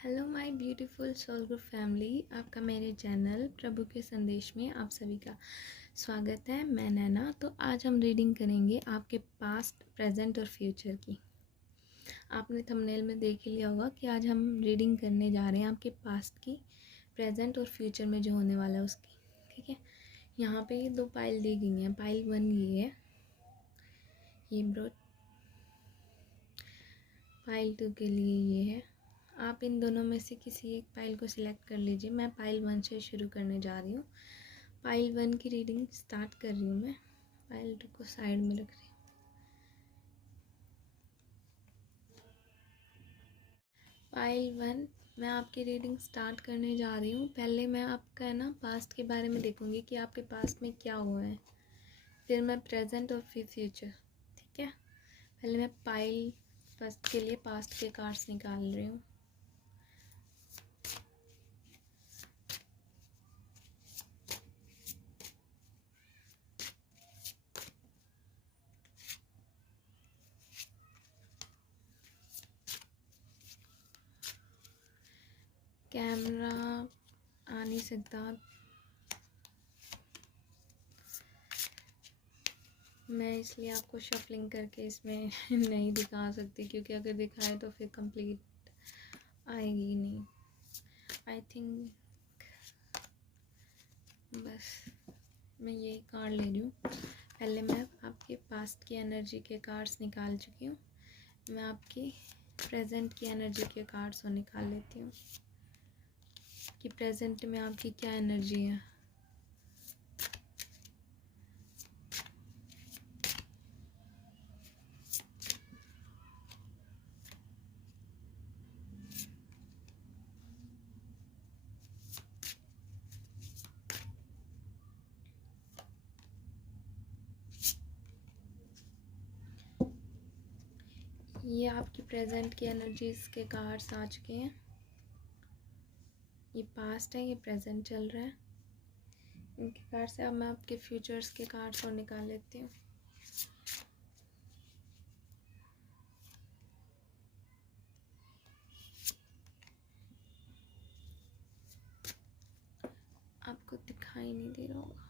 Hello my beautiful soul group family, आपका मेरे channel प्रभु के संदेश में आप सभी का स्वागत है। मैं नैना। तो आज हम रीडिंग करेंगे आपके पास्ट, प्रेजेंट और फ्यूचर की। आपने थंबनेल में देख ही लिया होगा कि आज हम रीडिंग करने जा रहे हैं आपके पास्ट की, प्रेजेंट और फ्यूचर में जो होने वाला है उसकी। ठीक है, यहाँ पे दो पाइल दी गई हैं। पाइल 1 ये है, ये ब्रो। पाइल 2 के लिए ये है। आप इन दोनों में से किसी एक पाइल को सिलेक्ट कर लीजिए। मैं पाइल 1 से शुरू करने जा रही हूँ। पाइल 1 की रीडिंग स्टार्ट कर रही हूँ मैं। पाइल 2 को साइड में रख रही हूँ। पाइल 1 मैं आपकी रीडिंग स्टार्ट करने जा रही हूँ। पहले मैं आपका है ना पास्ट के बारे में देखूँगी कि आपके पास्ट में क्या हुआ है, फिर मैं प्रेजेंट और फिर फ्यूचर। ठीक है, पहले मैं पाइल फर्स्ट के लिए पास्ट के कार्ड्स निकाल रही हूँ। कैमरा आ नहीं सकता, मैं इसलिए आपको शफलिंग करके इसमें नहीं दिखा सकती, क्योंकि अगर दिखाए तो फिर कंप्लीट आएगी नहीं। आई थिंक बस मैं यही कार्ड ले रही हूँ। पहले मैं आपके पास्ट की एनर्जी के कार्ड्स निकाल चुकी हूँ। मैं आपकी प्रेजेंट की एनर्जी के कार्ड्स और निकाल लेती हूँ कि प्रेजेंट में आपकी क्या एनर्जी है। ये आपकी प्रेजेंट की एनर्जीज के कार्ड्स आ चुके हैं। ये पास्ट है, ये प्रेजेंट चल रहा है। इनके कार्ड से अब मैं आपके फ्यूचर्स के कार्ड्स और निकाल लेती हूँ। आपको दिखाई नहीं दे रहा होगा।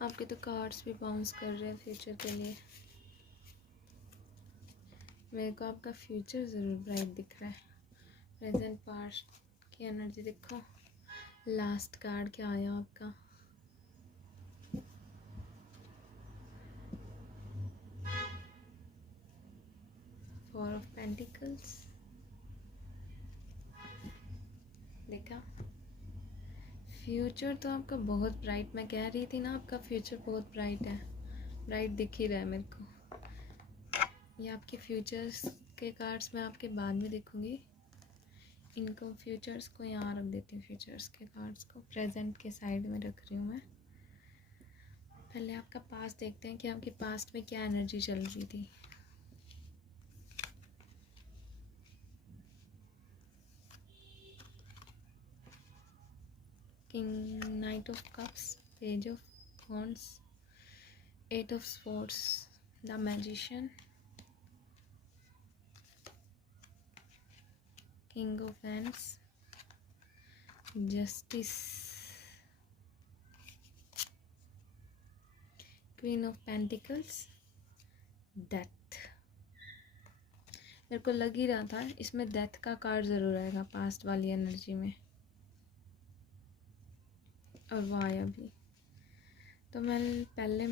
आपके तो कार्ड्स भी बाउंस कर रहे हैं फ्यूचर के लिए। मेरे को आपका फ्यूचर ज़रूर ब्राइट दिख रहा है। प्रेजेंट पास्ट की एनर्जी देखो। लास्ट कार्ड क्या आया आपका? Four of pentacles. देखा, फ्यूचर तो आपका बहुत ब्राइट, मैं कह रही थी ना आपका फ्यूचर बहुत ब्राइट है। ब्राइट दिख ही रहा है मेरे को। ये आपके फ्यूचर्स के कार्ड्स मैं आपके बाद में देखूंगी। इनको फ्यूचर्स को यहाँ रख देती हूँ। फ्यूचर्स के कार्ड्स को प्रेजेंट के साइड में रख रही हूँ मैं। पहले आपका पास्ट देखते हैं कि आपके पास्ट में क्या एनर्जी चल रही थी। King, knight of cups, page of wands, eight of swords, the magician, king of hands, justice, queen of pentacles, death. मेरे को लग ही रहा था इसमें डेथ का कार्ड ज़रूर आएगा पास्ट वाली एनर्जी में, और वो आया भी। तो मैं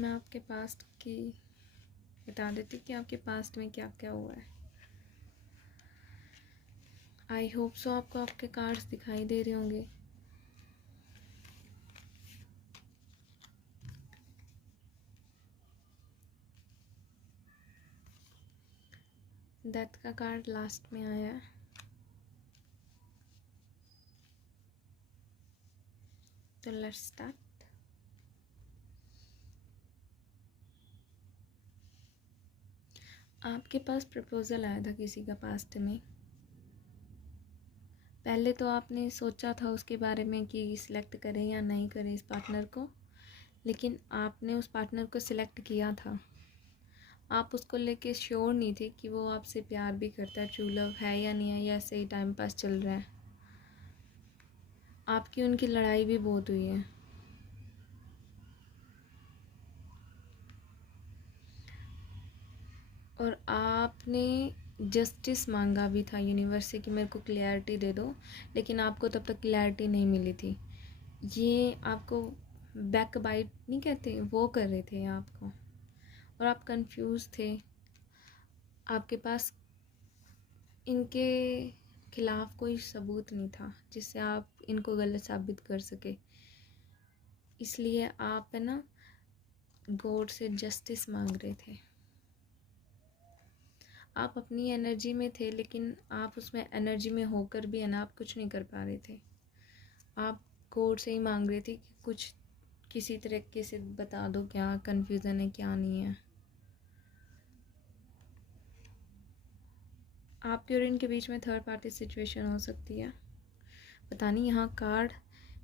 आपके पास्ट की बता देती कि आपके पास्ट में क्या क्या हुआ है। आई होप सो आपको आपके कार्ड्स दिखाई दे रहे होंगे। डेथ का कार्ड लास्ट में आया है। तो लेट्स स्टार्ट। आपके पास प्रपोजल आया था किसी का पास्ट में। पहले तो आपने सोचा था उसके बारे में कि सिलेक्ट करें या नहीं करें इस पार्टनर को, लेकिन आपने उस पार्टनर को सिलेक्ट किया था। आप उसको लेके श्योर नहीं थे कि वो आपसे प्यार भी करता है, ट्रू लव है या नहीं है, या ऐसे ही टाइम पास चल रहा है। आपकी उनकी लड़ाई भी बहुत हुई है। और आपने जस्टिस मांगा भी था यूनिवर्स से कि मेरे को क्लैरिटी दे दो, लेकिन आपको तब तक क्लैरिटी नहीं मिली थी। ये आपको बैक बाइट नहीं कहते, वो कर रहे थे आपको, और आप कंफ्यूज थे। आपके पास इनके खिलाफ कोई सबूत नहीं था जिससे आप इनको गलत साबित कर सके, इसलिए आप है ना गॉड से जस्टिस मांग रहे थे। आप अपनी एनर्जी में थे, लेकिन आप उसमें एनर्जी में होकर भी है ना आप कुछ नहीं कर पा रहे थे। आप गॉड से ही मांग रहे थे कि कुछ किसी तरीके से बता दो क्या कन्फ्यूज़न है क्या नहीं है। आपके और इनके बीच में थर्ड पार्टी सिचुएशन हो सकती है। पता नहीं, यहाँ कार्ड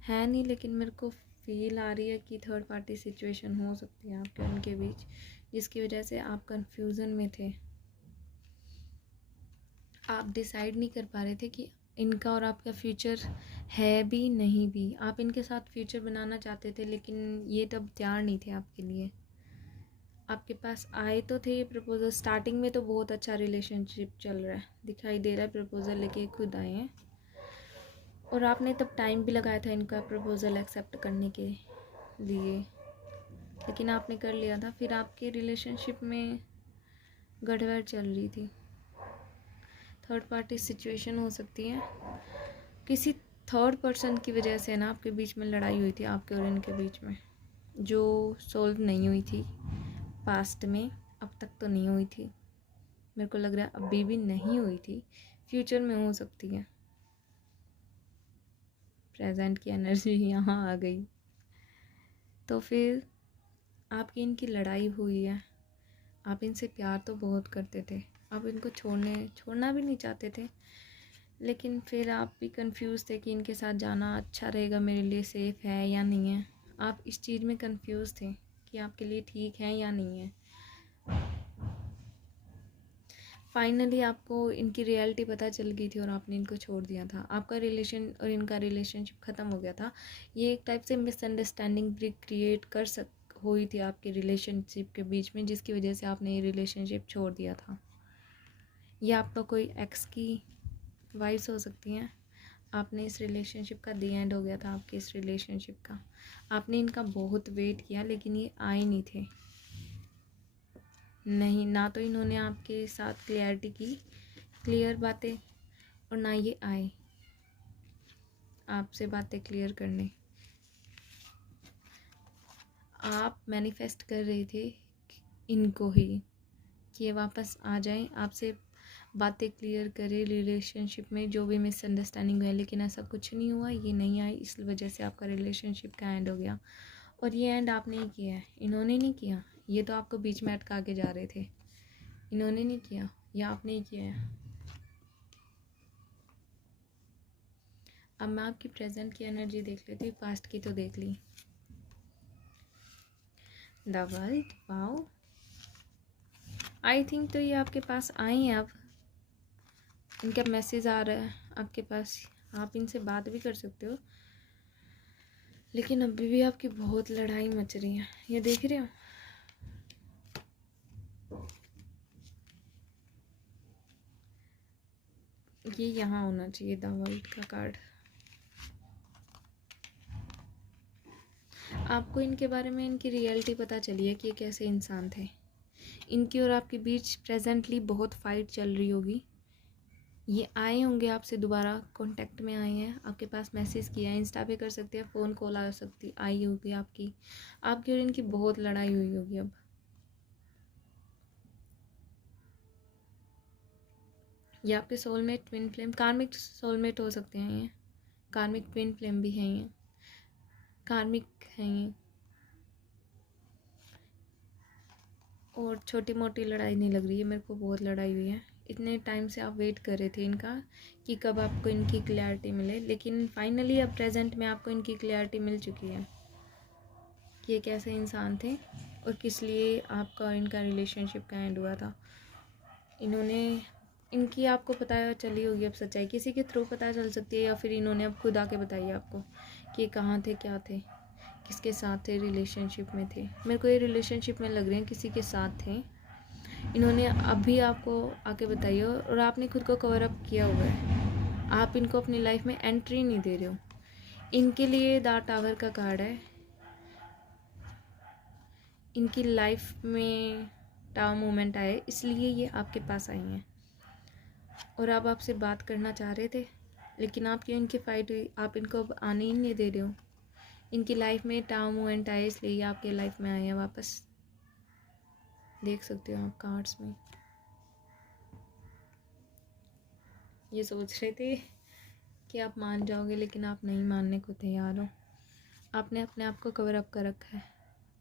है नहीं, लेकिन मेरे को फील आ रही है कि थर्ड पार्टी सिचुएशन हो सकती है आपके और इनके बीच, जिसकी वजह से आप कंफ्यूजन में थे। आप डिसाइड नहीं कर पा रहे थे कि इनका और आपका फ्यूचर है भी नहीं भी। आप इनके साथ फ्यूचर बनाना चाहते थे, लेकिन ये तब तैयार नहीं थे आपके लिए। आपके पास आए तो थे ये प्रपोजल, स्टार्टिंग में तो बहुत अच्छा रिलेशनशिप चल रहा है, दिखाई दे रहा है, प्रपोजल लेके खुद आए हैं। और आपने तब टाइम भी लगाया था इनका प्रपोजल एक्सेप्ट करने के लिए, लेकिन आपने कर लिया था। फिर आपके रिलेशनशिप में गड़बड़ चल रही थी। थर्ड पार्टी सिचुएशन हो सकती है, किसी थर्ड पर्सन की वजह से ना आपके बीच में लड़ाई हुई थी, आपके और इनके बीच में, जो सॉल्व नहीं हुई थी पास्ट में। अब तक तो नहीं हुई थी, मेरे को लग रहा है अभी भी नहीं हुई थी, फ्यूचर में हो सकती है। प्रेजेंट की एनर्जी यहाँ आ गई। तो फिर आपकी इनकी लड़ाई हुई है। आप इनसे प्यार तो बहुत करते थे, आप इनको छोड़ना भी नहीं चाहते थे, लेकिन फिर आप भी कंफ्यूज थे कि इनके साथ जाना अच्छा रहेगा, मेरे लिए सेफ़ है या नहीं है। आप इस चीज़ में कंफ्यूज थे कि आपके लिए ठीक है या नहीं है। फाइनली आपको इनकी रियलिटी पता चल गई थी और आपने इनको छोड़ दिया था। आपका रिलेशन और इनका रिलेशनशिप ख़त्म हो गया था। ये एक टाइप से मिसअंडरस्टैंडिंग भी क्रिएट हुई थी आपके रिलेशनशिप के बीच में, जिसकी वजह से आपने ये रिलेशनशिप छोड़ दिया था। ये आपका कोई एक्स की वाइफ्स हो सकती हैं। आपने इस रिलेशनशिप का दी एंड हो गया था आपके इस रिलेशनशिप का। आपने इनका बहुत वेट किया, लेकिन ये आए नहीं थे। नहीं, ना तो इन्होंने आपके साथ क्लियर बातें, और ना ये आए आपसे बातें क्लियर करने। आप मैनिफेस्ट कर रहे थे इनको ही कि ये वापस आ जाएं, आपसे बातें क्लियर करें, रिलेशनशिप में जो भी मिसअंडरस्टैंडिंग है, लेकिन ऐसा कुछ नहीं हुआ। ये नहीं आई, इस वजह से आपका रिलेशनशिप का एंड हो गया। और ये एंड आपने ही किया है, इन्होंने नहीं किया। ये तो आपको बीच में अटका के जा रहे थे, इन्होंने नहीं किया, ये आपने ही किया है। अब मैं आपकी प्रेजेंट की एनर्जी देख लेती हूँ, पास्ट की तो देख ली। The world, wow, I think तो ये आपके पास आए हैं। अब इनका मैसेज आ रहा है आपके पास, आप इनसे बात भी कर सकते हो, लेकिन अभी भी आपकी बहुत लड़ाई मच रही है, ये देख रहे हो। ये यहाँ होना चाहिए द वर्ल्ड का कार्ड। आपको इनके बारे में इनकी रियलिटी पता चली है कि ये कैसे इंसान थे। इनकी और आपके बीच प्रेजेंटली बहुत फाइट चल रही होगी। ये आए होंगे आपसे दोबारा कांटेक्ट में, आए हैं आपके पास, मैसेज किया है, इंस्टा पे कर सकते हैं, फ़ोन कॉल आई होगी आपकी और इनकी बहुत लड़ाई हुई होगी। अब ये आपके सोलमेट ट्विन फ्लेम, कार्मिक सोलमेट हो सकते हैं, ये कार्मिक ट्विन फ्लेम भी हैं, ये कार्मिक हैं ये। और छोटी मोटी लड़ाई नहीं लग रही है मेरे को, बहुत लड़ाई हुई है। इतने टाइम से आप वेट कर रहे थे इनका कि कब आपको इनकी क्लैरिटी मिले, लेकिन फाइनली अब प्रेजेंट में आपको इनकी क्लैरिटी मिल चुकी है कि ये कैसे इंसान थे और किस लिए आपका और इनका रिलेशनशिप का एंड हुआ था। इन्होंने इनकी आपको पता चली होगी अब सच्चाई, किसी के थ्रू पता चल सकती है या फिर इन्होंने अब खुद आके बताई आपको कि कहाँ थे, क्या थे, किसके साथ थे, रिलेशनशिप में थे। मेरे को ये रिलेशनशिप में लग रहे हैं किसी के साथ थे। इन्होंने अभी आपको आके बताई हो और आपने खुद को कवर अप किया हुआ है। आप इनको अपनी लाइफ में एंट्री नहीं दे रहे हो। इनके लिए द टावर का कार्ड है। इनकी लाइफ में टावर मोमेंट आए इसलिए ये आपके पास आई हैं और अब आपसे बात करना चाह रहे थे, लेकिन आपकी इनकी फाइट हुई, आप इनको अब आने ही नहीं दे रहे हो। इनकी लाइफ में टावर मोमेंट आए इसलिए ये आपके लाइफ में आए हैं वापस। देख सकते हो आप कार्ड्स में। ये सोच रहे थे कि आप मान जाओगे, लेकिन आप नहीं मानने को तैयार हो। आपने अपने आप को कवर अप कर रखा है।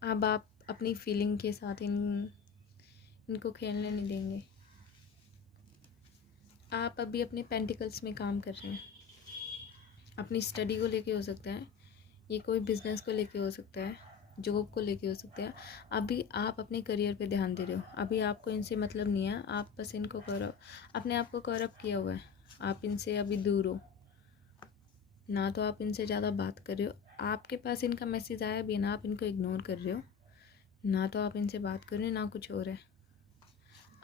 अब आप अपनी फीलिंग के साथ इनको खेलने नहीं देंगे। आप अभी अपने पेंटिकल्स में काम कर रहे हैं। अपनी स्टडी को लेके हो सकता है, ये कोई बिजनेस को लेके हो सकता है, जॉब को लेके हो सकता है। अभी आप अपने करियर पे ध्यान दे रहे हो। अभी आपको इनसे मतलब नहीं है, आप बस इनको अपने आप को कवर अप किया हुआ है। आप इनसे अभी दूर हो ना, तो आप इनसे ज़्यादा बात कर रहे हो। आपके पास इनका मैसेज आया भी ना, आप इनको इग्नोर कर रहे हो ना, तो आप इनसे बात कर रहे हो ना, कुछ और है।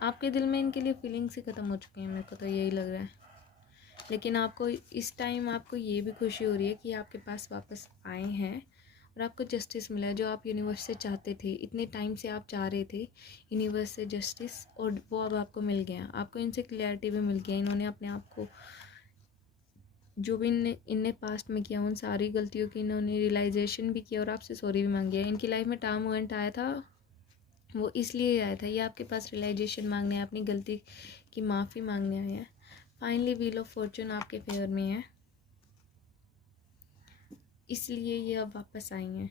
आपके दिल में इनके लिए फीलिंग्स ही ख़त्म हो चुकी हैं, मेरे को तो यही लग रहा है। लेकिन आपको इस टाइम आपको ये भी खुशी हो रही है कि आपके पास वापस आए हैं और आपको जस्टिस मिला है, जो आप यूनिवर्स से चाहते थे। इतने टाइम से आप चाह रहे थे यूनिवर्स से जस्टिस, और वो अब आपको मिल गया। आपको इनसे क्लैरिटी भी मिल गया। इन्होंने अपने आप को, जो भी इनने पास्ट में किया, उन सारी गलतियों की इन्होंने रियलाइजेशन भी किया और आपसे सॉरी भी मांगी है। इनकी लाइफ में टाइम मोमेंट आया था, वो इसलिए आया था, ये आपके पास रियलाइजेशन मांगने, अपनी गलती की माफ़ी मांगने आए हैं। फाइनली व्हील ऑफ फॉर्चून आपके फेवर में है, इसलिए ये अब वापस आई हैं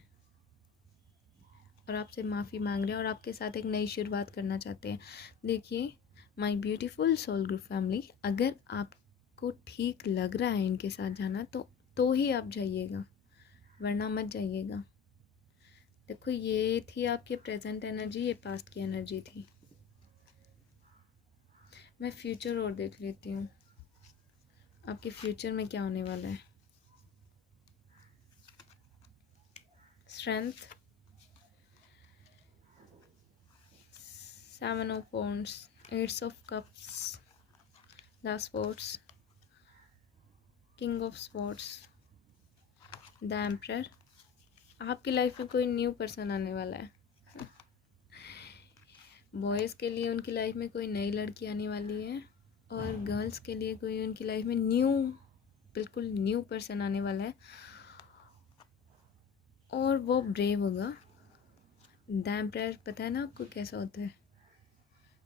और आपसे माफ़ी मांग रहे हैं और आपके साथ एक नई शुरुआत करना चाहते हैं। देखिए my beautiful soul group family, अगर आपको ठीक लग रहा है इनके साथ जाना तो ही आप जाइएगा, वरना मत जाइएगा। देखो ये थी आपकी प्रेजेंट एनर्जी, ये पास्ट की एनर्जी थी। मैं फ्यूचर और देख लेती हूँ, आपके फ्यूचर में क्या होने वाला है। Strength, 7 of wands, 8 of cups, the swords, king of swords, the emperor। आपकी लाइफ में कोई न्यू पर्सन आने वाला है। बॉयज़ के लिए उनकी लाइफ में कोई नई लड़की आने वाली है और गर्ल्स के लिए कोई उनकी लाइफ में बिल्कुल न्यू पर्सन आने वाला है और वो ब्रेव होगा। द एम्पायर पता है ना आपको कैसा होता है?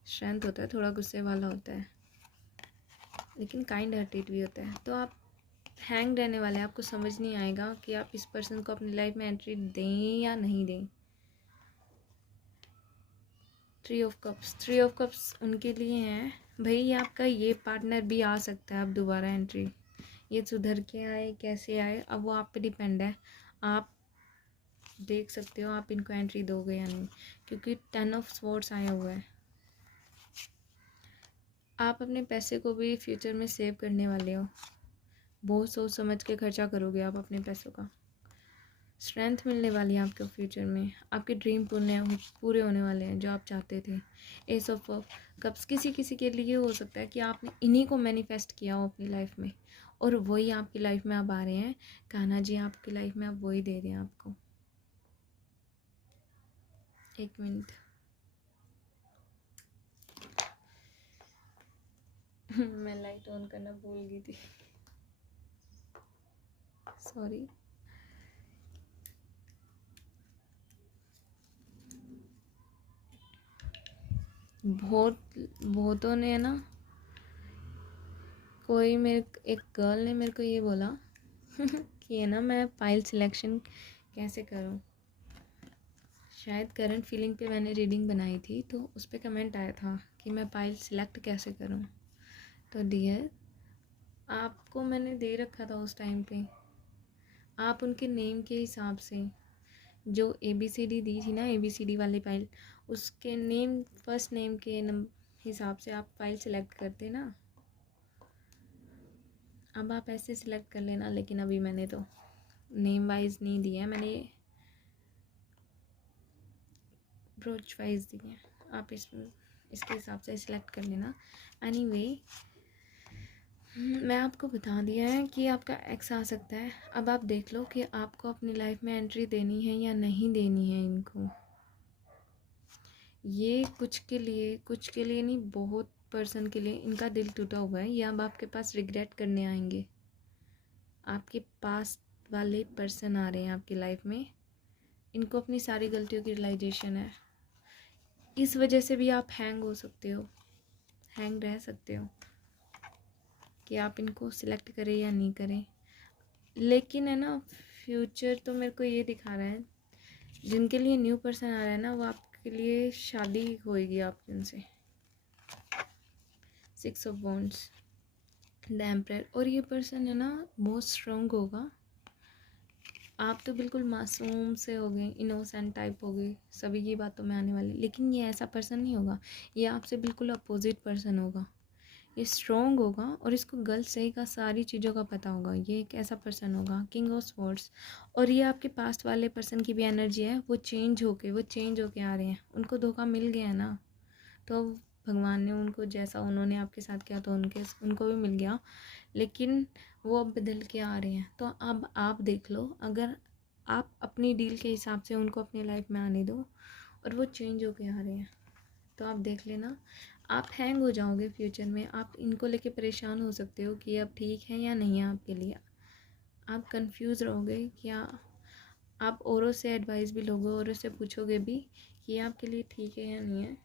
स्ट्रेंथ होता है, थोड़ा गुस्से वाला होता है, लेकिन काइंड हार्टेड भी होता है। तो आप हैंग रहने वाले हैं, आपको समझ नहीं आएगा कि आप इस पर्सन को अपनी लाइफ में एंट्री दें या नहीं दें। 3 ऑफ कप्स, 3 ऑफ कप्स उनके लिए हैं भाई, आपका ये पार्टनर भी आ सकता है अब दोबारा एंट्री। ये सुधर के आए, कैसे आए, अब वो आप पे डिपेंड है। आप देख सकते हो आप इनको एंट्री दोगे या नहीं, क्योंकि 10 ऑफ स्वॉर्ड्स आया हुआ है। आप अपने पैसे को भी फ्यूचर में सेव करने वाले हो, बहुत सोच समझ के खर्चा करोगे आप अपने पैसों का। स्ट्रेंथ मिलने वाली है आपको फ्यूचर में, आपके ड्रीम पूरे होने वाले हैं जो आप चाहते थे। एस ऑफ कप्स किसी किसी के लिए हो सकता है कि आपने इन्हीं को मैनिफेस्ट किया हो अपनी लाइफ में और वही आपकी लाइफ में अब आ रहे हैं। कान्हा जी आपकी लाइफ में अब वही दे रहे हैं आपको। एक मिनट मैं लाइट ऑन करना भूल गई थी, सॉरी। बहुतों ने ना कोई एक गर्ल ने मेरे को ये बोला कि है ना, मैं पाइल सिलेक्शन कैसे करूं। शायद करंट फीलिंग पे मैंने रीडिंग बनाई थी, तो उस पर कमेंट आया था कि मैं पाइल सिलेक्ट कैसे करूं। तो डियर, आपको मैंने दे रखा था उस टाइम पे, आप उनके नेम के हिसाब से जो ABCD दी थी ना, ABCD वाली पाइल, उसके नेम, फर्स्ट नेम के हिसाब से आप फाइल सिलेक्ट करते ना। अब आप ऐसे सिलेक्ट कर लेना, लेकिन अभी मैंने तो नेम वाइज नहीं दिया है, मैंने ब्रोच वाइज दिए हैं। आप इसके हिसाब से सिलेक्ट कर लेना। एनीवे, मैं आपको बता दिया है कि आपका एक्स आ सकता है। अब आप देख लो कि आपको अपनी लाइफ में एंट्री देनी है या नहीं देनी है इनको। ये कुछ के लिए नहीं, बहुत पर्सन के लिए इनका दिल टूटा हुआ है। ये अब आपके पास रिग्रेट करने आएंगे। आपके पास वाले पर्सन आ रहे हैं आपकी लाइफ में, इनको अपनी सारी गलतियों की रियलाइजेशन है। इस वजह से भी आप हैंग हो सकते हो, हैंग रह सकते हो कि आप इनको सिलेक्ट करें या नहीं करें। लेकिन है ना, फ्यूचर तो मेरे को ये दिखा रहा है, जिनके लिए न्यू पर्सन आ रहा है ना, वो आपके लिए शादी होएगी आपके उनसे। 6 ऑफ वॉन्ड्स, द एम्परर। और ये पर्सन है ना बहुत स्ट्रॉन्ग होगा। आप तो बिल्कुल मासूम से हो गए, इनोसेंट टाइप हो गए, सभी की बातों में आने वाले। लेकिन ये ऐसा पर्सन नहीं होगा, ये आपसे बिल्कुल अपोजिट पर्सन होगा। ये स्ट्रॉन्ग होगा और इसको गलत सही का सारी चीज़ों का पता होगा। ये एक ऐसा पर्सन होगा, किंग ऑफ स्वॉर्ड्स। और ये आपके पास्ट वाले पर्सन की भी एनर्जी है, वो चेंज होके आ रहे हैं। उनको धोखा मिल गया है ना, तो भगवान ने उनको, जैसा उन्होंने आपके साथ किया तो उनको भी मिल गया। लेकिन वो अब बदल के आ रहे हैं। तो अब आप देख लो, अगर आप अपनी डील के हिसाब से उनको अपनी लाइफ में आने दो और वो चेंज होके आ रहे हैं, तो आप देख लेना, आप हैंग हो जाओगे फ्यूचर में। आप इनको लेके परेशान हो सकते हो कि अब ठीक है या नहीं है आपके लिए। आप कंफ्यूज रहोगे क्या, आप औरों से एडवाइस भी लोगे, औरों से पूछोगे भी कि ये आपके लिए ठीक है या नहीं है।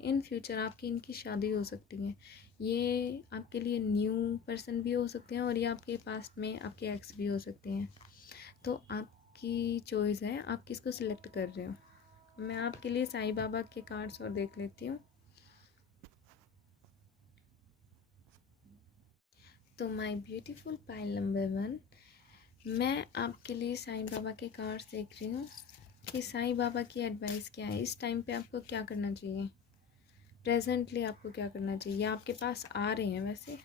इन फ्यूचर आपकी इनकी शादी हो सकती है। ये आपके लिए न्यू पर्सन भी हो सकते हैं और ये आपके पास्ट में आपके एक्स भी हो सकते हैं। तो आपकी चॉइस है, आप किसको सिलेक्ट कर रहे हो। मैं आपके लिए साईं बाबा के कार्ड्स और देख लेती हूँ। तो माय ब्यूटीफुल पाइल नंबर 1, मैं आपके लिए साईं बाबा के कार्ड्स देख रही हूँ कि साईं बाबा की एडवाइस क्या है। इस टाइम पे आपको क्या करना चाहिए, प्रेजेंटली आपको क्या करना चाहिए। आपके पास आ रहे हैं वैसे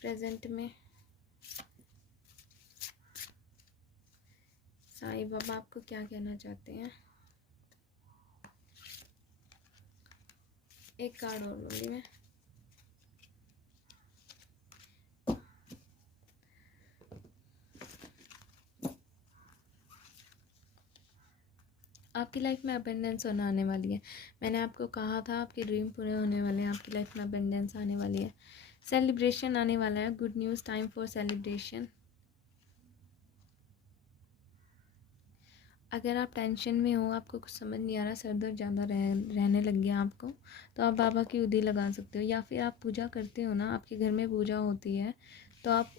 प्रेजेंट में। साईं बाबा आपको क्या कहना चाहते हैं। एक कार्ड और लूँगी मैं। आपकी लाइफ में अबंडेंस होना आने वाली है। मैंने आपको कहा था आपके ड्रीम पूरे होने वाले हैं, आपकी लाइफ में अबंडेंस आने वाली है, सेलिब्रेशन आने वाला है। Good news, time for celebration. अगर आप टेंशन में हो, आपको कुछ समझ नहीं आ रहा, सर दर्द ज़्यादा रहने लग गया आपको, तो आप बाबा की उदी लगा सकते हो। या फिर आप पूजा करते हो ना, आपके घर में पूजा होती है, तो आप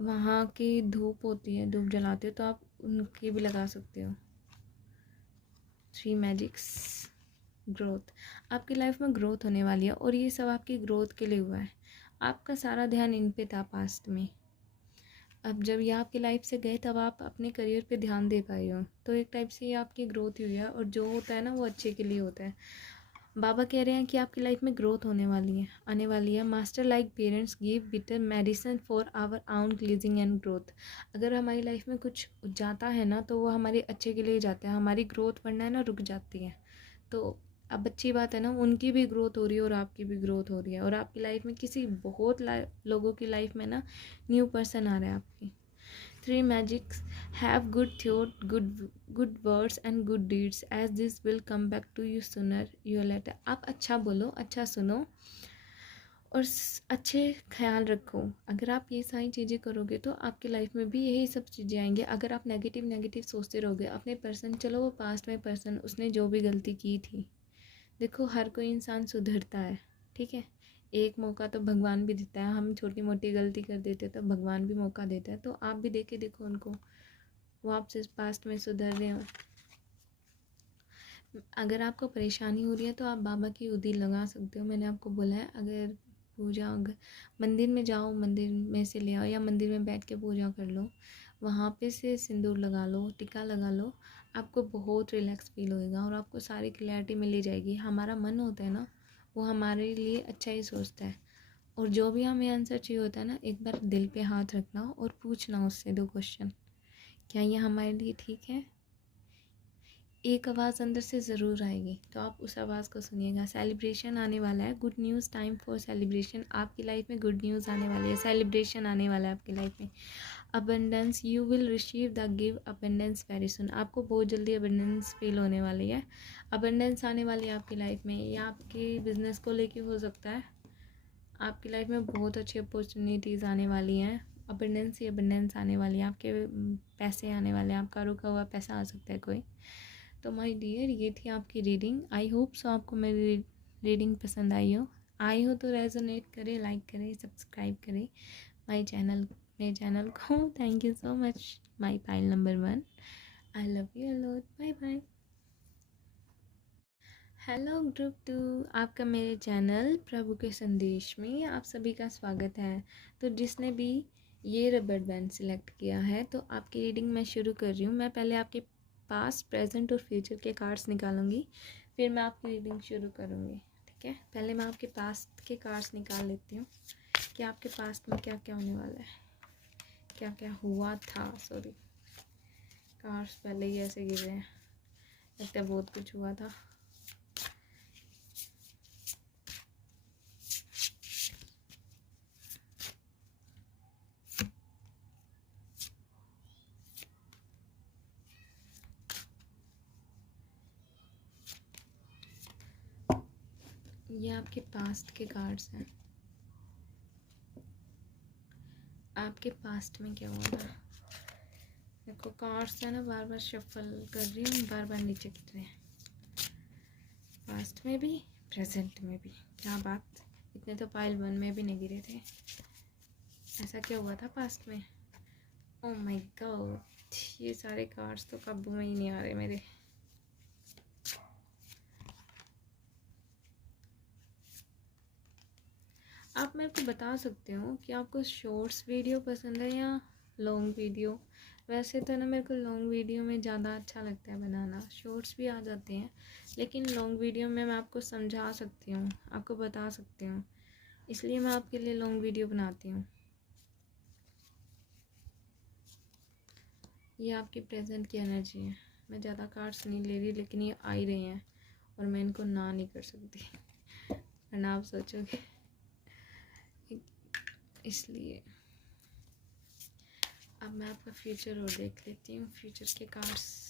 वहाँ की धूप होती है, धूप जलाते हो, तो आप उनकी भी लगा सकते हो। 3 मैजिक्स, ग्रोथ। आपकी लाइफ में ग्रोथ होने वाली है और ये सब आपकी ग्रोथ के लिए हुआ है। आपका सारा ध्यान इन पे था पास्ट में। अब जब ये आपकी लाइफ से गए, तब आप अपने करियर पे ध्यान दे पाए हो, तो एक टाइप से ये आपकी ग्रोथ हुई है। और जो होता है ना, वो अच्छे के लिए होता है। बाबा कह रहे हैं कि आपकी लाइफ में ग्रोथ होने वाली है, आने वाली है। Master like parents give bitter medicine for our own cleansing and growth. अगर हमारी लाइफ में कुछ जाता है ना, तो वो हमारे अच्छे के लिए जाता है। हमारी ग्रोथ बढ़ना है ना, रुक जाती है। तो अब अच्छी बात है ना, उनकी भी ग्रोथ हो रही है और आपकी भी ग्रोथ हो रही है। और आपकी लाइफ में किसी बहुत लोगों की लाइफ में ना न्यू पर्सन आ रहा है आपकी। 3 magics, have good thought, good words and good deeds as this will come back to you sooner your later. आप अच्छा बोलो, अच्छा सुनो और अच्छे ख्याल रखो। अगर आप ये सारी चीज़ें करोगे तो आपकी लाइफ में भी यही सब चीज़ें आएंगी। अगर आप नेगेटिव सोचते रहोगे अपने पर्सन, चलो वो पास्ट में पर्सन, उसने जो भी गलती की थी, देखो हर कोई इंसान सुधरता है, ठीक है। एक मौका तो भगवान भी देता है। हम छोटी मोटी गलती कर देते हैं तो भगवान भी मौका देता है। तो आप भी देखे देखो उनको, वो आपसे पास्ट में सुधर रहे हो। अगर आपको परेशानी हो रही है तो आप बाबा की उदी लगा सकते हो। मैंने आपको बोला है, अगर पूजा मंदिर में जाओ, मंदिर में से ले आओ, या मंदिर में बैठ के पूजा कर लो, वहाँ पे से सिंदूर लगा लो, टीका लगा लो, आपको बहुत रिलैक्स फील होएगा और आपको सारी क्लैरिटी मिल ही जाएगी। हमारा मन होता है ना, वो हमारे लिए अच्छा ही सोचता है, और जो भी हमें आंसर चाहिए होता है ना, एक बार दिल पे हाथ रखना और पूछना उससे 2 क्वेश्चन, क्या ये हमारे लिए ठीक है। एक आवाज़ अंदर से ज़रूर आएगी, तो आप उस आवाज़ को सुनिएगा। सेलिब्रेशन आने वाला है, good news, time for celebration. आपकी लाइफ में गुड न्यूज़ आने वाली है, सेलिब्रेशन आने वाला है आपकी लाइफ में। Abundance, you will receive the give abundance very soon. आपको बहुत जल्दी अबंडेंस फील होने वाली है, अबंडेंस आने वाली है आपकी लाइफ में। या आपके बिजनेस को लेके हो सकता है, आपकी लाइफ में बहुत अच्छी अपॉर्चुनिटीज़ आने वाली हैं, अबंडेंस ही अबंडेंस आने वाली है। आपके पैसे आने वाले हैं, आपका रुका हुआ पैसा आ सकता है कोई। तो माय डियर, ये थी आपकी रीडिंग। आई होप सो आपको मेरी रीडिंग पसंद आई हो तो रेजोनेट करें, लाइक करें, सब्सक्राइब करें मेरे चैनल को। Thank you so much my pile number 1। I love you a lot, bye bye. Hello group 2, आपका मेरे चैनल प्रभु के संदेश में आप सभी का स्वागत है। तो जिसने भी ये रबर बैंड सिलेक्ट किया है, तो आपकी रीडिंग मैं शुरू कर रही हूँ। मैं पहले आपके पास्ट, प्रेजेंट और फ्यूचर के कार्ड्स निकालूंगी, फिर मैं आपकी रीडिंग शुरू करूँगी, ठीक है। पहले मैं आपके पास्ट के कार्ड्स निकाल लेती हूँ कि आपके पास्ट में क्या क्या होने वाला है, क्या क्या हुआ था। सॉरी, कार्ड्स पहले ही ऐसे गिर रहे हैं, लगता है बहुत कुछ हुआ था। ये आपके पास्ट के कार्ड्स हैं। आपके पास्ट में क्या हुआ था। देखो कार्ड्स है ना, बार बार शफल कर रही हूँ, बार बार नीचे गिर रहे हैं। पास्ट में भी, प्रेजेंट में भी। क्या बात, इतने तो पाइल 1 में भी नहीं गिरे थे। ऐसा क्या हुआ था पास्ट में। ओह माय गॉड, ये सारे कार्ड्स तो काबू में ही नहीं आ रहे मेरे। आप मेरे को बता सकते हो कि आपको शॉर्ट्स वीडियो पसंद है या लॉन्ग वीडियो। वैसे तो ना मेरे को लॉन्ग वीडियो में ज़्यादा अच्छा लगता है बनाना, शॉर्ट्स भी आ जाते हैं, लेकिन लॉन्ग वीडियो में मैं आपको समझा सकती हूँ, आपको बता सकती हूँ, इसलिए मैं आपके लिए लॉन्ग वीडियो बनाती हूँ। ये आपकी प्रेजेंट की एनर्जी है। मैं ज़्यादा कार्ड्स नहीं ले रही, लेकिन ये आ ही रहे हैं और मैं इनको ना नहीं कर सकती, वरना आप सोचोगे, इसलिए। अब मैं आपका फ्यूचर और देख लेती हूँ, फ्यूचर के कार्ड्स।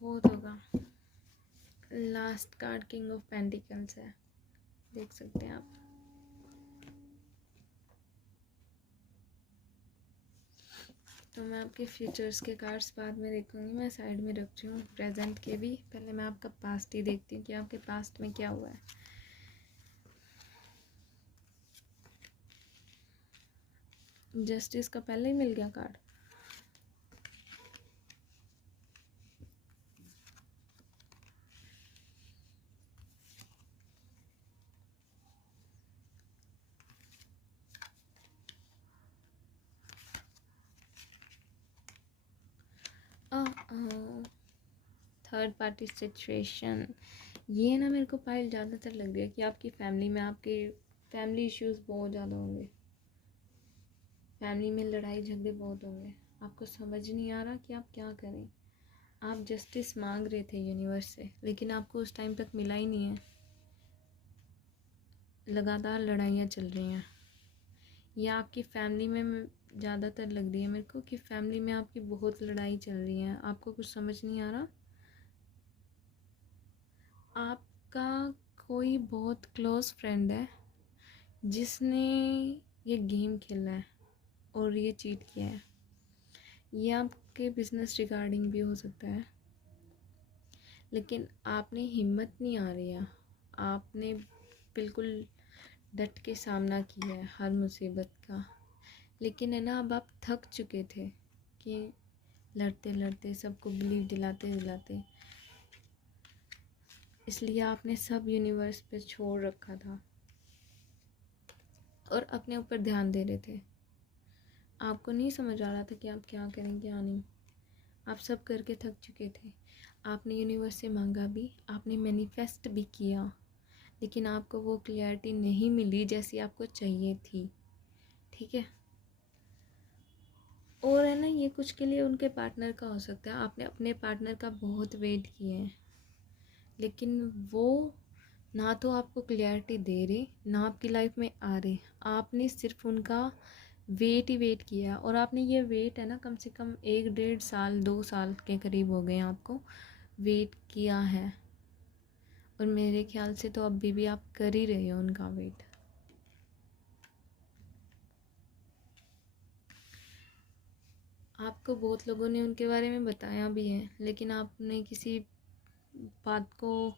बहुत होगा। Last card king of pentacles है, देख सकते हैं आप। तो मैं आपके फ्यूचर्स के कार्ड्स बाद में देखूंगी, मैं साइड में रख रही हूँ प्रेजेंट के भी। पहले मैं आपका पास्ट ही देखती हूँ कि आपके पास्ट में क्या हुआ है। जस्टिस का पहले ही मिल गया कार्ड। थर्ड पार्टी सिचुएशन, ये ना मेरे को पाइल ज़्यादातर लग रही है कि आपकी फैमिली में, आपके फैमिली इश्यूज बहुत ज़्यादा होंगे, फैमिली में लड़ाई झगड़े बहुत होंगे। आपको समझ नहीं आ रहा कि आप क्या करें। आप जस्टिस मांग रहे थे यूनिवर्स से, लेकिन आपको उस टाइम तक मिला ही नहीं है। लगातार लड़ाइयाँ चल रही हैं। या आपकी फैमिली में ज़्यादातर लग रही है मेरे को कि फैमिली में आपकी बहुत लड़ाई चल रही है, आपको कुछ समझ नहीं आ रहा। आपका कोई बहुत क्लोज फ्रेंड है जिसने ये गेम खेला है और ये चीट किया है। ये आपके बिजनेस रिगार्डिंग भी हो सकता है, लेकिन आपने हिम्मत नहीं आ रही है, आपने बिल्कुल डट के सामना किया है हर मुसीबत का। लेकिन है ना, अब आप थक चुके थे कि लड़ते लड़ते सबको बिलीव दिलाते दिलाते, इसलिए आपने सब यूनिवर्स पे छोड़ रखा था और अपने ऊपर ध्यान दे रहे थे। आपको नहीं समझ आ रहा था कि आप क्या करें क्या नहीं। आप सब करके थक चुके थे। आपने यूनिवर्स से मांगा भी, आपने मैनिफेस्ट भी किया, लेकिन आपको वो क्लियरिटी नहीं मिली जैसी आपको चाहिए थी। ठीक है। और है ना, ये कुछ के लिए उनके पार्टनर का हो सकता है। आपने अपने पार्टनर का बहुत वेट किए हैं, लेकिन वो ना तो आपको क्लियरिटी दे रहे, ना आपकी लाइफ में आ रहे। आपने सिर्फ उनका वेट ही वेट किया है, और आपने ये वेट है ना कम से कम 1-1.5 साल 2 साल के करीब हो गए आपको वेट किया है। और मेरे ख्याल से तो अभी भी आप कर ही रहे हो उनका वेट। आपको बहुत लोगों ने उनके बारे में बताया भी है, लेकिन आपने किसी बात को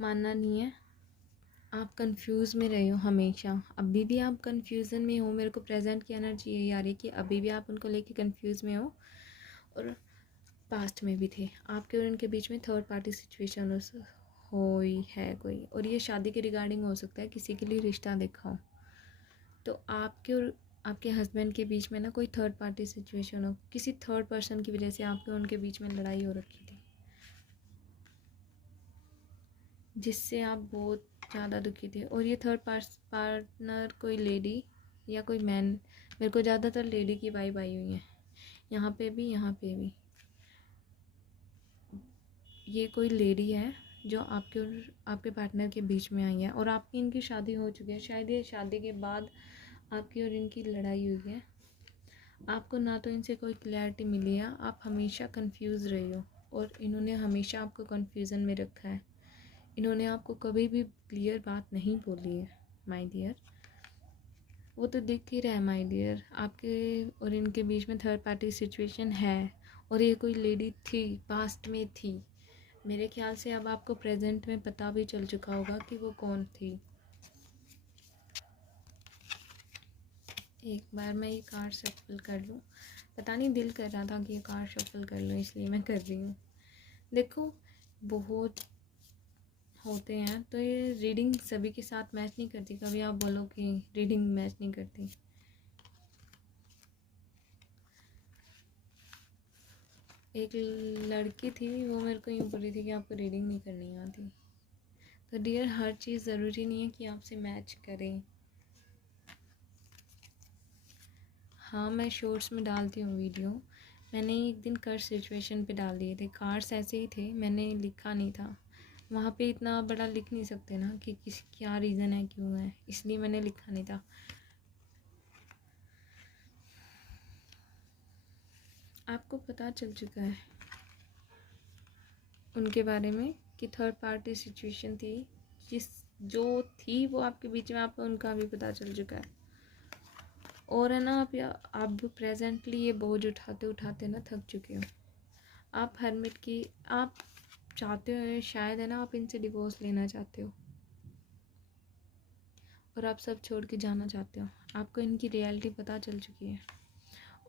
मानना नहीं है। आप कंफ्यूज में रहे हो हमेशा, अभी भी आप कंफ्यूजन में हो। मेरे को प्रेजेंट की एनर्जी यही आ रही है कि अभी भी आप उनको लेके कंफ्यूज में हो, और पास्ट में भी थे। आपके और उनके बीच में थर्ड पार्टी सिचुएशन हुई है कोई, और ये शादी के रिगार्डिंग हो सकता है, किसी के लिए रिश्ता देखा हो। तो आपके और आपके हस्बैंड के बीच में ना कोई थर्ड पार्टी सिचुएशन हो, किसी थर्ड पर्सन की वजह से आपके और उनके बीच में लड़ाई हो रखी थी, जिससे आप बहुत ज़्यादा दुखी थे। और ये थर्ड पार्टनर कोई लेडी या कोई मैन, मेरे को ज़्यादातर लेडी की वाइब आई हुई है, यहाँ पे भी यहाँ पे भी। ये कोई लेडी है जो आपके और आपके पार्टनर के बीच में आई है, और आपकी इनकी शादी हो चुकी है। शायद ये शादी के बाद आपकी और इनकी लड़ाई हुई है। आपको ना तो इनसे कोई क्लैरिटी मिली है, आप हमेशा कंफ्यूज रहे हो, और इन्होंने हमेशा आपको कंफ्यूजन में रखा है। इन्होंने आपको कभी भी क्लियर बात नहीं बोली है माय डियर। वो तो दिख ही रहा है माय डियर, आपके और इनके बीच में थर्ड पार्टी सिचुएशन है, और ये कोई लेडी थी, पास्ट में थी। मेरे ख्याल से अब आपको प्रेजेंट में पता भी चल चुका होगा कि वो कौन थी। एक बार मैं ये कार्ड शफल कर लूँ, पता नहीं दिल कर रहा था कि ये कार्ड शफल कर लूँ, इसलिए मैं कर रही हूँ। देखो, बहुत होते हैं तो ये रीडिंग सभी के साथ मैच नहीं करती। कभी आप बोलो कि रीडिंग मैच नहीं करती। एक लड़की थी, वो मेरे को यूँ बोल रही थी कि आपको रीडिंग नहीं करनी आती। तो डियर, हर चीज़ ज़रूरी नहीं है कि आपसे मैच करें। हाँ, मैं शॉर्ट्स में डालती हूँ वीडियो। मैंने एक दिन कर्ज सिचुएशन पे डाल दिए थे, कार्ड्स ऐसे ही थे, मैंने लिखा नहीं था वहाँ पे। इतना बड़ा लिख नहीं सकते ना कि किस क्या रीज़न है, क्यों है, इसलिए मैंने लिखा नहीं था। आपको पता चल चुका है उनके बारे में कि थर्ड पार्टी सिचुएशन थी, जो थी वो आपके बीच में, आपको उनका भी पता चल चुका है। और है ना, आप प्रेजेंटली ये बोझ उठाते उठाते ना थक चुके हो। आप हरमिट की आप चाहते हो शायद, है ना, आप इनसे डिवोर्स लेना चाहते हो, और आप सब छोड़ के जाना चाहते हो। आपको इनकी रियलिटी पता चल चुकी है,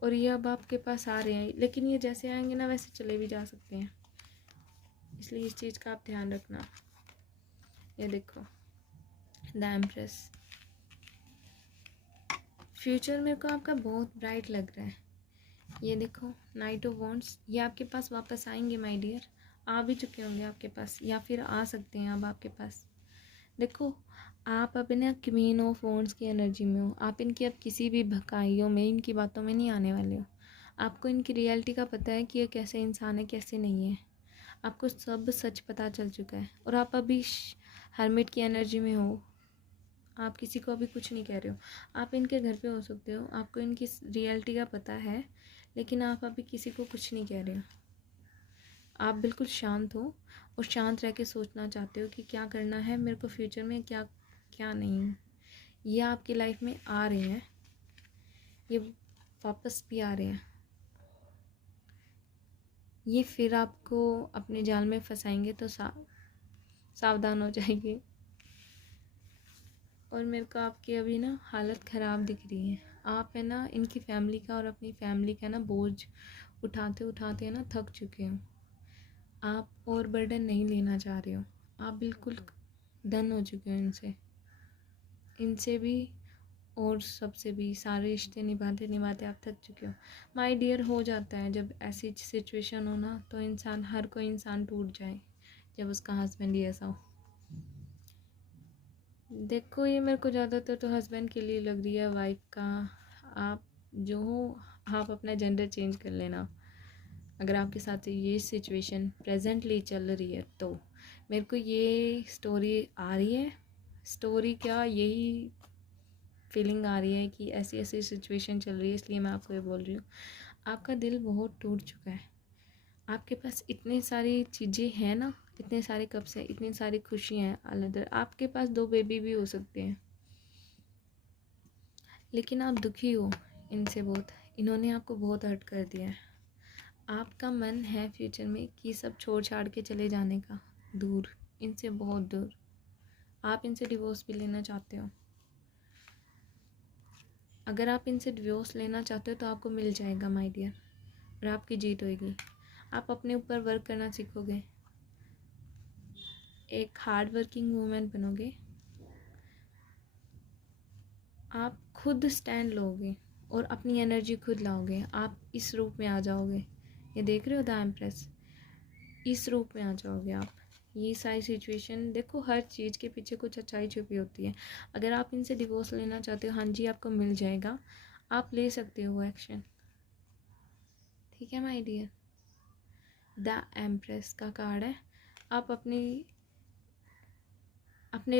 और ये अब आपके पास आ रहे हैं, लेकिन ये जैसे आएंगे ना वैसे चले भी जा सकते हैं, इसलिए इस चीज़ का आप ध्यान रखना। ये देखो, द एम्प्रेस। फ्यूचर मेरे को आपका बहुत ब्राइट लग रहा है। ये देखो, नाइट ऑफ वॉन्ड्स। ये आपके पास वापस आएंगे माय डियर, आ भी चुके होंगे आपके पास, या फिर आ सकते हैं अब आपके पास। देखो, आप अब ना क्वीन ऑफ वॉन्ड्स की एनर्जी में हो। आप इनकी अब किसी भी भकाइयों में, इनकी बातों में नहीं आने वाले हो। आपको इनकी रियलिटी का पता है कि ये कैसे इंसान है, कैसे नहीं है। आपको सब सच पता चल चुका है, और आप अभी हर्मिट की एनर्जी में हो। आप किसी को अभी कुछ नहीं कह रहे हो। आप इनके घर पे हो सकते हो, आपको इनकी रियलिटी का पता है, लेकिन आप अभी किसी को कुछ नहीं कह रहे हो। आप बिल्कुल शांत हो और शांत रह के सोचना चाहते हो कि क्या करना है मेरे को फ्यूचर में, क्या क्या नहीं। ये आपकी लाइफ में आ रहे हैं, ये वापस भी आ रहे हैं, ये फिर आपको अपने जाल में फंसाएंगे, तो सावधान हो जाइए। और मेरे को आपकी अभी ना हालत ख़राब दिख रही है। आप है ना इनकी फैमिली का और अपनी फैमिली का ना बोझ उठाते उठाते ना थक चुके हो। आप और बर्डन नहीं लेना चाह रहे हो, आप बिल्कुल डन हो चुके हो इनसे भी और सबसे भी। सारे रिश्ते निभाते निभाते आप थक चुके हो माय डियर। हो जाता है जब ऐसी सिचुएशन हो ना, तो इंसान, हर कोई इंसान टूट जाए जब उसका हस्बैंड ही ऐसा हो। देखो ये मेरे को ज़्यादातर तो हस्बैंड के लिए लग रही है, वाइफ का। आप जो हो, आप अपना जेंडर चेंज कर लेना अगर आपके साथ ये सिचुएशन प्रेजेंटली चल रही है तो। मेरे को ये स्टोरी आ रही है, स्टोरी क्या, यही फीलिंग आ रही है कि ऐसी ऐसी सिचुएशन चल रही है, इसलिए मैं आपको ये बोल रही हूँ। आपका दिल बहुत टूट चुका है। आपके पास इतनी सारी चीज़ें हैं ना, इतने सारे कप्स हैं, इतनी सारी खुशियाँ हैं अलग। आपके पास 2 बेबी भी हो सकते हैं, लेकिन आप दुखी हो इनसे बहुत। इन्होंने आपको बहुत हर्ट कर दिया है। आपका मन है फ्यूचर में कि सब छोड़ छाड़ के चले जाने का, दूर, इनसे बहुत दूर। आप इनसे डिवोर्स भी लेना चाहते हो। अगर आप इनसे डिवोर्स लेना चाहते हो तो आपको मिल जाएगा माय डियर, और आपकी जीत होएगी। आप अपने ऊपर वर्क करना सीखोगे, एक हार्ड वर्किंग वूमेन बनोगे। आप खुद स्टैंड लोगे और अपनी एनर्जी खुद लाओगे। आप इस रूप में आ जाओगे, ये देख रहे हो द एम्प्रेस, इस रूप में आ जाओगे आप। ये सारी सिचुएशन देखो, हर चीज़ के पीछे कुछ अच्छाई छुपी होती है। अगर आप इनसे डिवोर्स लेना चाहते हो, हाँ जी आपको मिल जाएगा, आप ले सकते हो एक्शन। ठीक है माय डियर, द एम्प्रेस का कार्ड है। आप अपने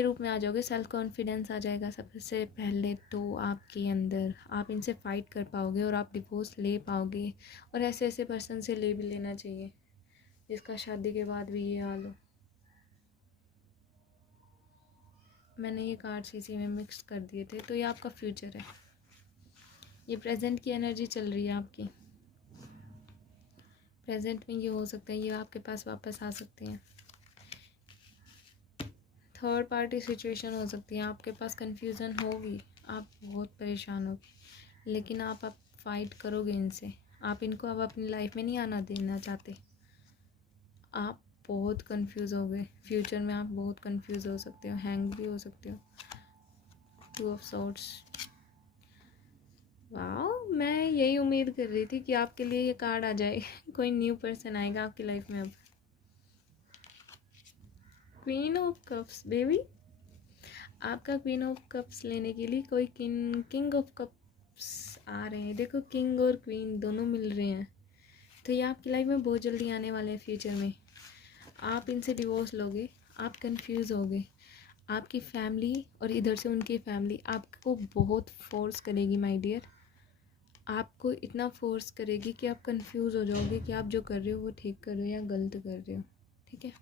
रूप में आ जाओगे, सेल्फ कॉन्फिडेंस आ जाएगा सबसे पहले तो आपके अंदर। आप इनसे फाइट कर पाओगे और आप डिवोर्स ले पाओगे। और ऐसे ऐसे पर्सन से ले भी लेना चाहिए जिसका शादी के बाद भी ये हाल हो। मैंने ये कार्ड्स इसी में मिक्स कर दिए थे। तो ये आपका फ्यूचर है, ये प्रेजेंट की एनर्जी चल रही है आपकी। प्रेजेंट में ये हो सकता है, ये आपके पास वापस आ सकते हैं। थर्ड पार्टी सिचुएशन हो सकती है, आपके पास कन्फ्यूज़न होगी, आप बहुत परेशान होगे, लेकिन आप अब फाइट करोगे इनसे। आप इनको अब अपनी लाइफ में नहीं आना देना चाहते। आप बहुत कंफ्यूज हो गए, फ्यूचर में आप बहुत कंफ्यूज हो सकते हो, हैंग भी हो सकते हो। 2 ऑफ सॉर्ड्स, वाह, मैं यही उम्मीद कर रही थी कि आपके लिए ये कार्ड आ जाए। कोई न्यू पर्सन आएगा आपकी लाइफ में अब। क्वीन ऑफ कप्स बेबी, आपका क्वीन ऑफ कप्स लेने के लिए कोई किंग ऑफ कप्स आ रहे हैं। देखो किंग और क्वीन दोनों मिल रहे हैं, तो ये आपकी लाइफ में बहुत जल्दी आने वाले हैं फ्यूचर में। आप इनसे डिवोर्स लोगे, आप कंफ्यूज होगे। आपकी फैमिली और इधर से उनकी फैमिली आपको बहुत फोर्स करेगी माय डियर, आपको इतना फोर्स करेगी कि आप कंफ्यूज हो जाओगे कि आप जो कर रहे हो वो ठीक कर रहे हो या गलत कर रहे हो। ठीक है,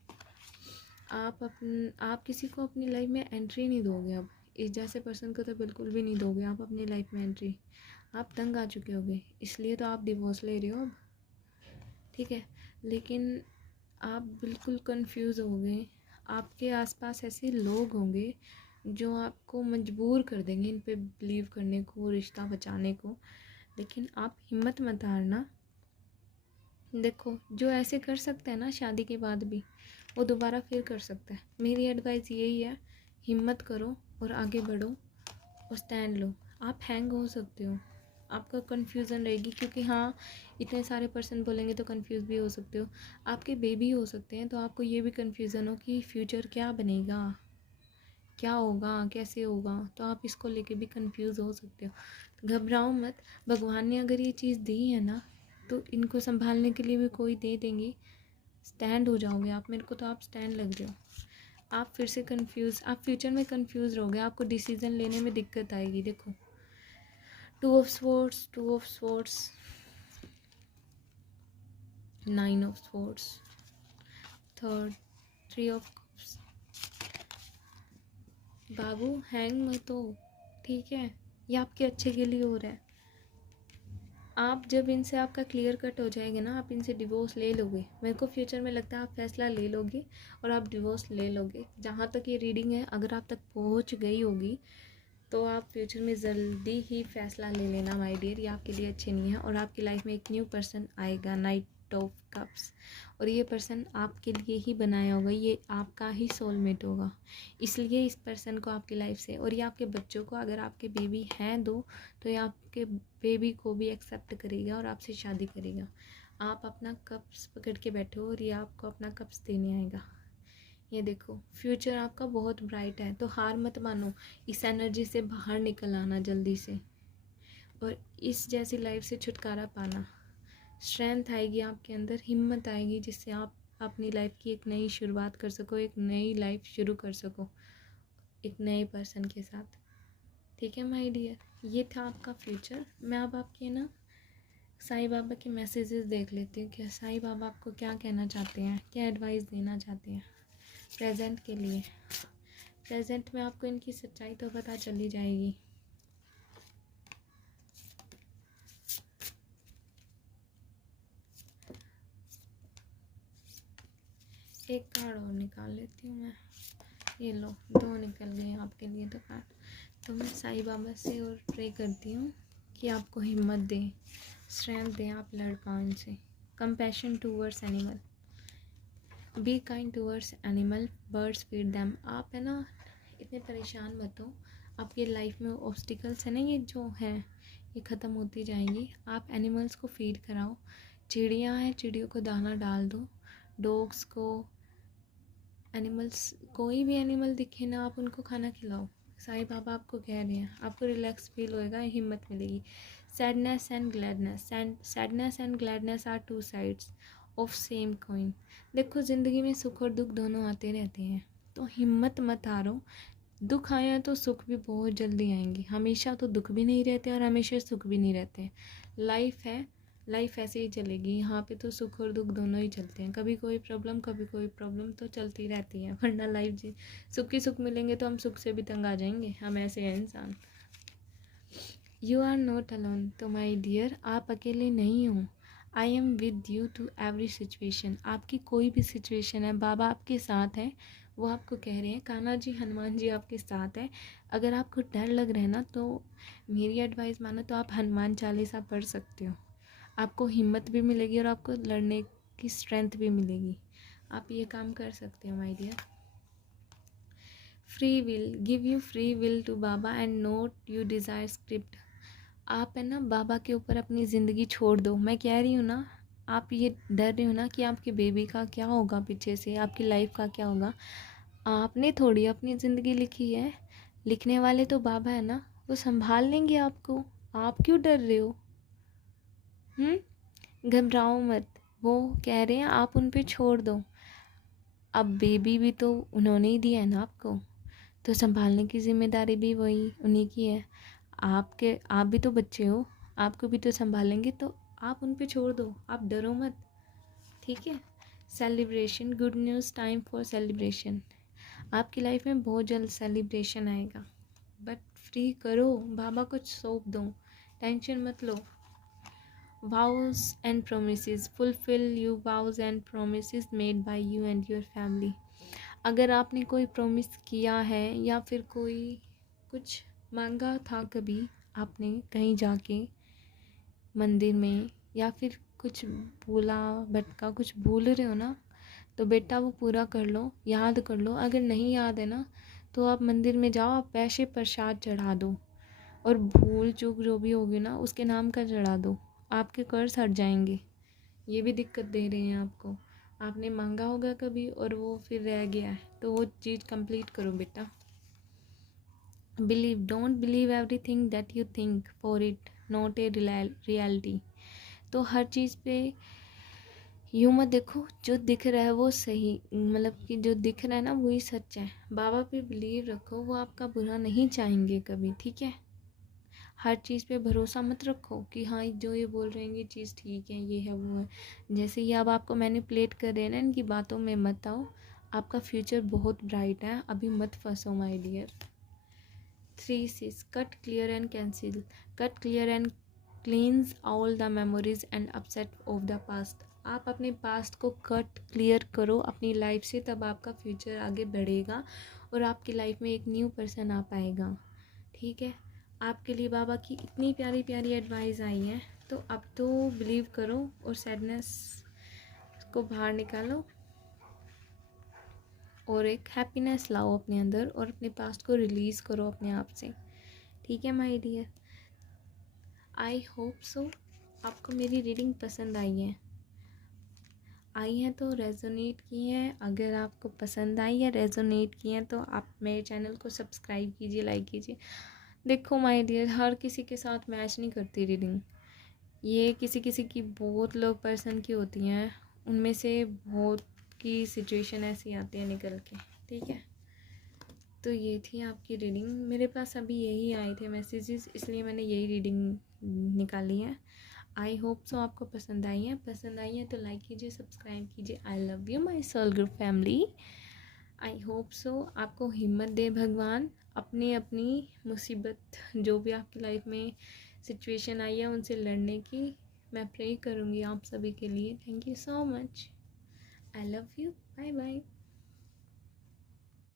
आप किसी को अपनी लाइफ में एंट्री नहीं दोगे अब। इस जैसे पर्सन को तो बिल्कुल भी नहीं दोगे आप अपनी लाइफ में एंट्री। आप तंग आ चुके होगे, इसलिए तो आप डिवोर्स ले रहे हो अब। ठीक है, लेकिन आप बिल्कुल कंफ्यूज हो गए। आपके आसपास ऐसे लोग होंगे जो आपको मजबूर कर देंगे इन पे बिलीव करने को, रिश्ता बचाने को, लेकिन आप हिम्मत मत हारना। देखो जो ऐसे कर सकता है ना शादी के बाद भी, वो दोबारा फिर कर सकता है। मेरी एडवाइस यही है, हिम्मत करो और आगे बढ़ो और स्टैंड लो। आप हैंग हो सकते हो, आपका कन्फ्यूज़न रहेगी, क्योंकि हाँ इतने सारे पर्सन बोलेंगे तो कंफ्यूज भी हो सकते हो। आपके बेबी हो सकते हैं, तो आपको ये भी कन्फ्यूज़न हो कि फ्यूचर क्या बनेगा, क्या होगा, कैसे होगा, तो आप इसको लेके भी कंफ्यूज हो सकते हो। घबराओ मत, भगवान ने अगर ये चीज़ दी है ना, तो इनको संभालने के लिए भी कोई दे देंगे। स्टैंड हो जाओगे आप, मेरे को तो आप स्टैंड लग रहे हो। आप फिर से कंफ्यूज, आप फ्यूचर में कंफ्यूज रहोगे, आपको डिसीजन लेने में दिक्कत आएगी। देखो 2 of swords, 2 of swords, 9 of swords, third 3 of cups. Babu hang मत हो, ठीक है, ये आपके अच्छे के लिए हो रहा है। आप जब इनसे आपका क्लियर कट हो जाएगा ना, आप इनसे डिवोर्स ले लोगे। मेरे को फ्यूचर में लगता है आप फैसला ले लोगे और आप डिवोर्स ले लोगे। जहाँ तक ये रीडिंग है, अगर आप तक पहुँच गई होगी तो आप फ्यूचर में जल्दी ही फैसला ले लेना माय डियर, ये आपके लिए अच्छे नहीं है। और आपकी लाइफ में एक न्यू पर्सन आएगा, नाइट ऑफ कप्स, और ये पर्सन आपके लिए ही बनाया होगा, ये आपका ही सोलमेट होगा। इसलिए इस पर्सन को आपकी लाइफ से, और ये आपके बच्चों को, अगर आपके बेबी हैं 2 तो ये आपके बेबी को भी एक्सेप्ट करेगा और आपसे शादी करेगा। आप अपना कप्स पकड़ के बैठो और ये आपको अपना कप्स देने आएगा। ये देखो फ्यूचर आपका बहुत ब्राइट है, तो हार मत मानो, इस एनर्जी से बाहर निकल आना जल्दी से और इस जैसी लाइफ से छुटकारा पाना। स्ट्रेंथ आएगी आपके अंदर, हिम्मत आएगी, जिससे आप अपनी लाइफ की एक नई शुरुआत कर सको, एक नई लाइफ शुरू कर सको एक नए पर्सन के साथ। ठीक है माय डियर, ये था आपका फ्यूचर। मैं अब आपके ना साईं बाबा के मैसेजेस देख लेती हूँ, क्या साईं बाबा आपको क्या कहना चाहते हैं, क्या एडवाइस देना चाहते हैं प्रेजेंट के लिए। प्रेजेंट में आपको इनकी सच्चाई तो पता चली जाएगी। एक कार्ड और निकाल लेती हूँ मैं। ये लो 2 निकल गए आपके लिए तो कार्ड। तो मैं साईं बाबा से और प्रे करती हूँ कि आपको हिम्मत दें, स्ट्रेंथ दें, आप लड़ पाओ इनसे। Compassion towards animal, be kind towards animal, birds feed them. आप है ना इतने परेशान मत हो, आपकी लाइफ में ऑब्स्टिकल्स है ना ये जो हैं ये ख़त्म होती जाएंगी। आप एनिमल्स को फीड कराओ, चिड़ियाँ हैं चिड़ियों को दाना डाल दो, डॉग्स को, एनिमल्स, कोई भी एनिमल दिखे ना आप उनको खाना खिलाओ। साईं बाबा आपको कह रहे हैं, आपको रिलैक्स फील होएगा, हिम्मत मिलेगी। Sadness and gladness, sadness and gladness are 2 sides of same coin. देखो ज़िंदगी में सुख और दुख दोनों आते रहते हैं, तो हिम्मत मत हारो। दुख आया तो सुख भी बहुत जल्दी आएंगे, हमेशा तो दुख भी नहीं रहते और हमेशा सुख भी नहीं रहते। लाइफ है, लाइफ ऐसे ही चलेगी, यहाँ पे तो सुख और दुख दोनों ही चलते हैं। कभी कोई प्रॉब्लम कभी कोई प्रॉब्लम तो चलती रहती है, वरना लाइफ जी सुख ही सुख मिलेंगे तो हम सुख से भी तंग आ जाएंगे, हम ऐसे हैं इंसान। यू आर नॉट अलोन, तो माई डियर आप अकेले नहीं हो। I am with you to every situation, आपकी कोई भी सिचुएशन है बाबा आपके साथ हैं। वो आपको कह रहे हैं, कान्हा जी हनुमान जी आपके साथ है। अगर आपको डर लग रहा है ना तो मेरी एडवाइस मानो तो आप हनुमान चालीसा पढ़ सकते हो, आपको हिम्मत भी मिलेगी और आपको लड़ने की स्ट्रेंथ भी मिलेगी। आप ये काम कर सकते हो my dear. Free will, give you free will to Baba and note you desire script. आप है ना बाबा के ऊपर अपनी ज़िंदगी छोड़ दो। मैं कह रही हूँ ना, आप ये डर रहे हो ना कि आपके बेबी का क्या होगा, पीछे से आपकी लाइफ का क्या होगा। आपने थोड़ी अपनी ज़िंदगी लिखी है, लिखने वाले तो बाबा है ना, वो संभाल लेंगे आपको। आप क्यों डर रहे हो? घबराओ मत, वो कह रहे हैं आप उन पे छोड़ दो। अब बेबी भी तो उन्होंने ही दिया है ना आपको, तो संभालने की जिम्मेदारी भी वही उन्हीं की है। आप भी तो बच्चे हो, आपको भी तो संभालेंगे, तो आप उन पे छोड़ दो, आप डरो मत, ठीक है। Celebration, good news, time for celebration. आपकी लाइफ में बहुत जल्द सेलिब्रेशन आएगा, बट फ्री करो, बाबा को सौंप दो, टेंशन मत लो। vows and promises, fulfill you vows and promises made by you and your family। अगर आपने कोई प्रॉमिस किया है या फिर कोई कुछ मांगा था कभी आपने कहीं जाके मंदिर में, या फिर कुछ भूला भटका कुछ भूल रहे हो ना, तो बेटा वो पूरा कर लो, याद कर लो। अगर नहीं याद है ना तो आप मंदिर में जाओ, आप पैसे प्रसाद चढ़ा दो और भूल चूक जो भी होगी ना उसके नाम का चढ़ा दो, आपके कर्ज हट जाएंगे। ये भी दिक्कत दे रहे हैं आपको, आपने मांगा होगा कभी और वो फिर रह गया है, तो वो चीज़ कंप्लीट करो बेटा। Believe, don't believe everything that you think for it not a reality. तो हर चीज़ पे यूँ मत देखो, जो दिख रहा है वो सही, मतलब कि जो दिख रहा है ना वही सच है। बाबा पे बिलीव रखो, वो आपका बुरा नहीं चाहेंगे कभी, ठीक है। हर चीज़ पे भरोसा मत रखो कि हाँ जो ये बोल रहे हैं ये चीज़ ठीक है, ये है वो है। जैसे ये अब आपको मैनिपुलेट कर रहे हैं ना, इनकी बातों में मत आओ। आपका फ्यूचर बहुत ब्राइट है, अभी मत फंसो my dear. 3 C's, cut clear and cancel. Cut clear and cleans all the memories and upset of the past. आप अपने पास्ट को कट क्लियर करो अपनी लाइफ से, तब आपका फ्यूचर आगे बढ़ेगा और आपकी लाइफ में एक न्यू पर्सन आ पाएगा, ठीक है। आपके लिए बाबा की इतनी प्यारी प्यारी एडवाइस आई है, तो अब तो बिलीव करो और सैडनेस को बाहर निकालो और एक हैप्पीनेस लाओ अपने अंदर और अपने पास्ट को रिलीज़ करो अपने आप से, ठीक है my dear. I hope so आपको मेरी रीडिंग पसंद आई है तो रेजोनेट की है। अगर आपको पसंद आई है, रेजोनेट की है, तो आप मेरे चैनल को सब्सक्राइब कीजिए, लाइक कीजिए। देखो माय डियर, हर किसी के साथ मैच नहीं करती रीडिंग। ये किसी किसी की बहुत लोग पर्सन की होती हैं, उनमें से बहुत की सिचुएशन ऐसी आती है निकल के, ठीक है। तो ये थी आपकी रीडिंग। मेरे पास अभी यही आए थे मैसेजेस, इसलिए मैंने यही रीडिंग निकाली है। आई होप सो आपको पसंद आई है तो लाइक कीजिए, सब्सक्राइब कीजिए। I love you my soul group family. I hope so आपको हिम्मत दे भगवान, अपनी अपनी मुसीबत जो भी आपकी लाइफ में सिचुएशन आई है उनसे लड़ने की। मैं प्रे करूँगी आप सभी के लिए। Thank you so much. I love you. Bye bye.